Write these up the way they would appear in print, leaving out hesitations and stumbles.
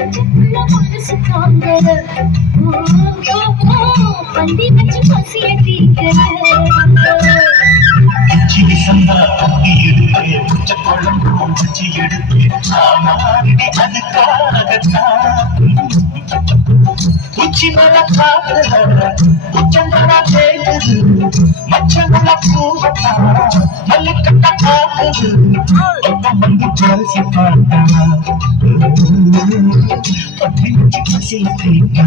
மனசு தாங்கல பந்தி வச்சு பசிய தீக்கிற சிடி சம்பா தம்பி எடுத்து உச்ச குழம்பு வச்சு எடுத்து ஆமாடி அதுக்காகத்தான் உச்சி மல காத்துல உச்சந்தனா கேக்குது மச்சங்கள பூவத்தா மல்லிக்கட்ட காக்குது ஒப்ப வந்து பரிசு பார்த்தா பத்தி வச்சு பசி தீக்கா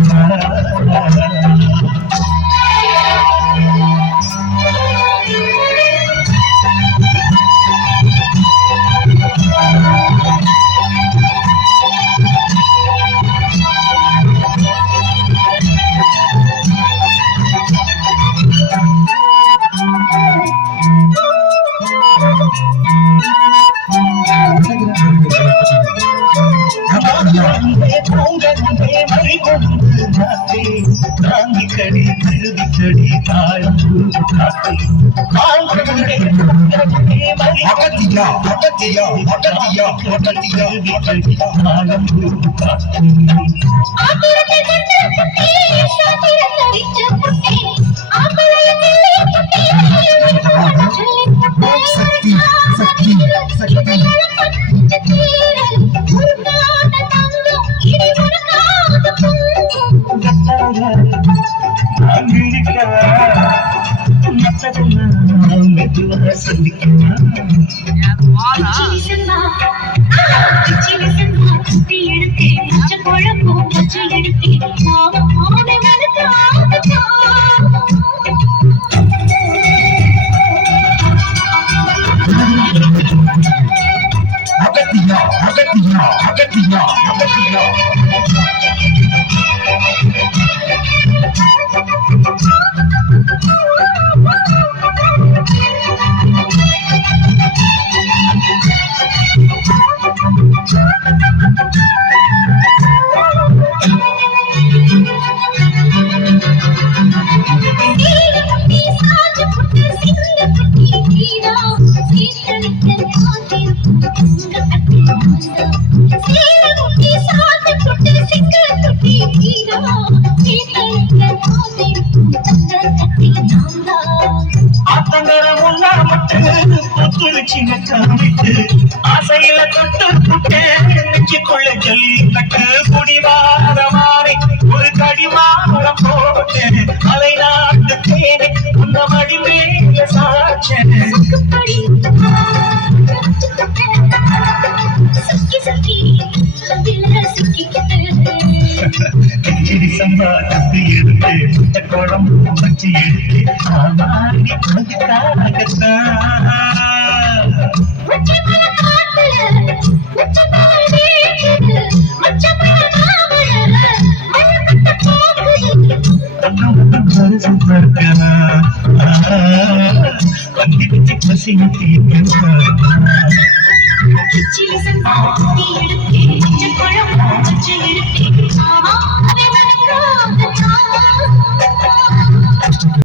கடி கழுவிக்கடி தாழ்ந்து காட்டி அகத்தியா அகத்தியா அகத்தியா அகத்தியா கடி தாழ்ந்து காட்டி சக்தி சக்தி சக்தி அகத்தியா அகத்தியா அகத்தியா அகத்தியா ஆசையில தொட்டு புட்டே நெஞ்சுக்குள்ள ஜல்லிக்கட்டு குடிவாரமானை ஒரு கடிவாரம் போட்டேன் அலை நாட்டு தேனை உந்த மடி மேல சாச்சேன் கிச்சிடி சம்பா தப்பி எடுத்து குழம்பு வச்சு எடுத்து ஆமாடி அதுக்காகத்தான் பந்தி வச்சு பசி எடுத்து குழம்பு வச்சு எடுத்து